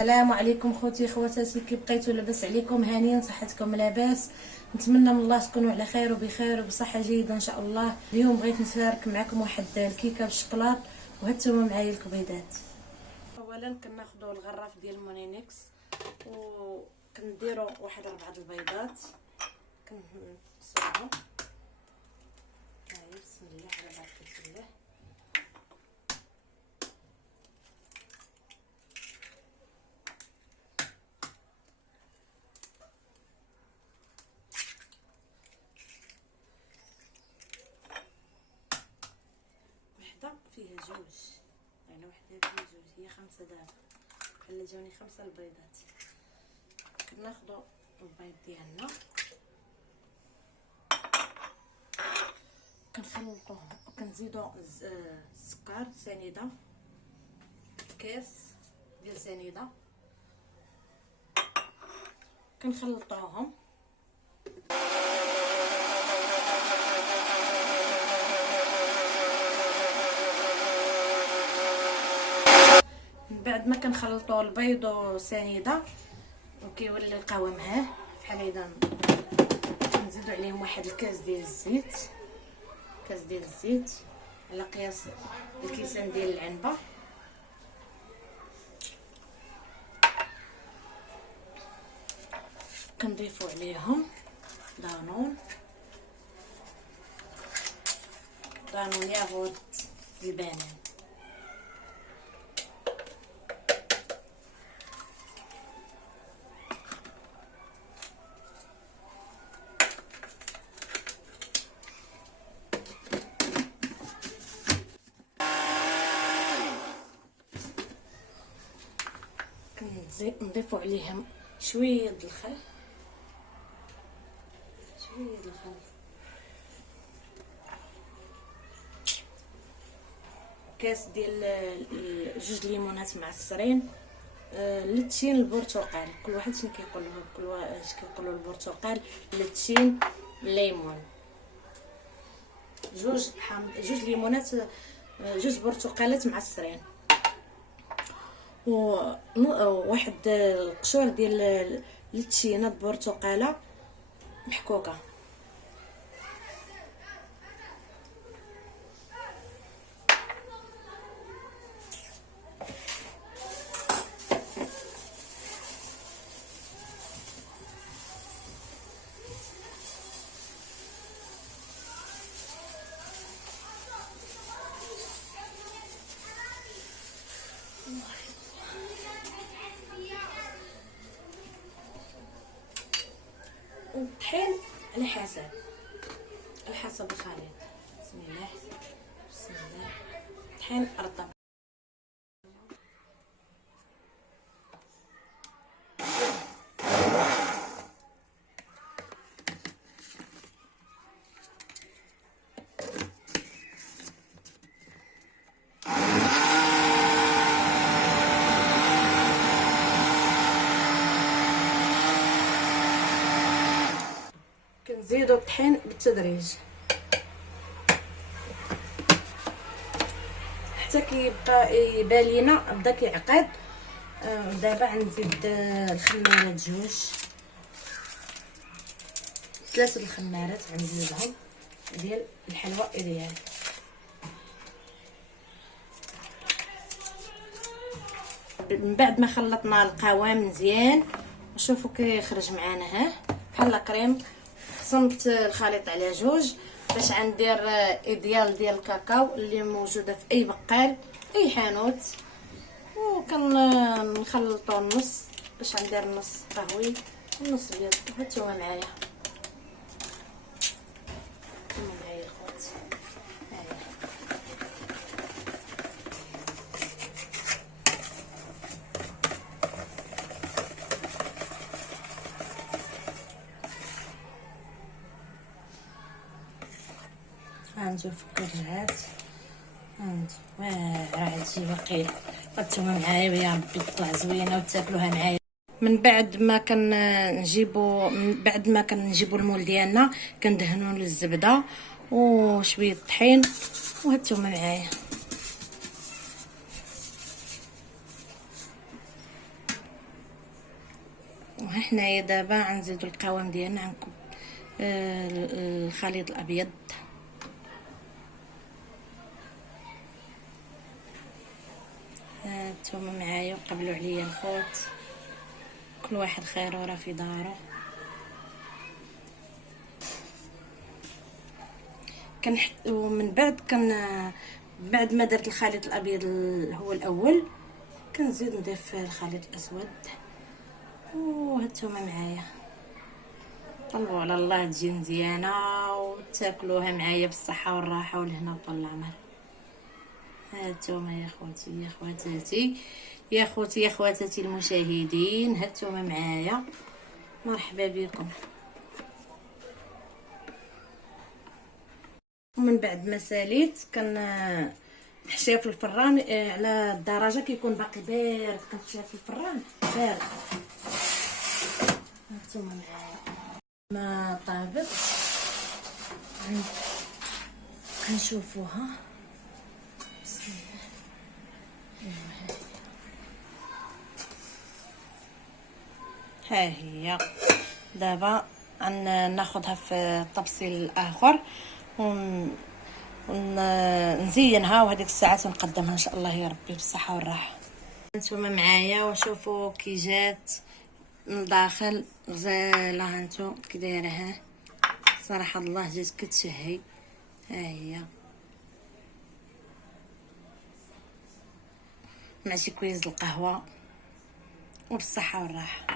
السلام عليكم خوتي خواتاتي، كي بقيتوا لاباس عليكم؟ هانيين صحتكم لاباس؟ نتمنى من الله تكونوا على خير وبخير وبصحه جيده ان شاء الله. اليوم بغيت نشارك معكم واحد الكيكه بالشكلاط، وهانتوما معايا الكبيضات. اولا كناخذوا الغراف ديال المونينكس وكنديروا واحد 4 البيضات، كنصاوبهم. هاي بسم الله على بركه الله. فيها جوج، يعني وحده فيها جوج، هي 5 دابا، بحال جاوني 5 البيضات. كناخذوا البيض ديالنا كنخلطوه وكنزيدوا السكر سنيده، كاس ديال سنيده، كنخلطوهم. بعد ما كنخلطوا البيض وسنيده وكيولي القوام ها بحال هيدا، كنزيدوا عليهم واحد الكاس ديال الزيت، كاس ديال الزيت على قياس الكيسان ديال العنبه. كنضيفوا عليهم دانون ياغورت البنان. نضيفوا عليهم شويه د الخل، كاس ديال 2 ليمونات معصرين، لتشين البرتقال، كل واحد شنو كيقول له، كل واحد اش كيقولوا البرتقال، لتشين الليمون، 2 ليمونات، 2 برتقالات معصرين، وواحد القشور ديال التشينه برتقاله محكوكه. والطحين على حسب الخليط. بسم الله طحين رطب. كنزيدوا الطحين بالتدريج حتى كيبقى يبان لينا بدا كيعقد. دابا غنزيد الخمارات 2، 3 الخمارات غنزيدهم ديال الحلوى ديالي. من بعد ما خلطنا القوام مزيان، شوفوا كيخرج معانا ها بحال كريم. قسمت الخليط على 2 باش غندير ايديال ديال الكاكاو اللي موجوده في اي بقال اي حانوت، وكنخلطو النص باش غندير النص قهوي والنص بيض. هانتوما معايا الخوت. غنجيو فكرات، راه هادشي باقي. هانتوما معايا ويا ربي تطلع زوينه وتاكلوها معايا. من بعد ما كنجيبوا المول ديالنا، كندهنوا الزبده وشويه طحين، وهانتوما معايا وها حنايا دابا غنزيدو القوام ديالنا، غنكب الخليط الابيض. هانتوما معايا وقبلوا عليا الخوت، كل واحد خير وراه في دارو. ومن بعد بعد ما درت الخليط الابيض هو الاول، كنزيد نضيف الخليط الاسود. وهانتوما معايا طلبوا على الله تجي مزيانه وتاكلوها معايا بالصحه والراحه والهنا وطول العمر. هانتوما يا خوتي يا خواتاتي يا خوتي يا خواتاتي المشاهدين، هانتوما معايا مرحبا بكم. ومن بعد ما ساليت كنحشيها في الفران على الدرجه كيكون باقي بارد، كنحشيها في الفران بارد. هانتوما معايا ما طابت كنشوفوها. بسم الله. ها هي دابا ناخذها في الطبسيل الاخر ونزينها، وهذيك الساعات نقدمها ان شاء الله يا ربي بالصحه والراحه. هانتوما معايا وشوفوا كي جات من الداخل غزاله. هانتو كي دايرها صراحه الله جات كتشهي. ها هي مع شي كويس القهوه وبالصحه والراحه.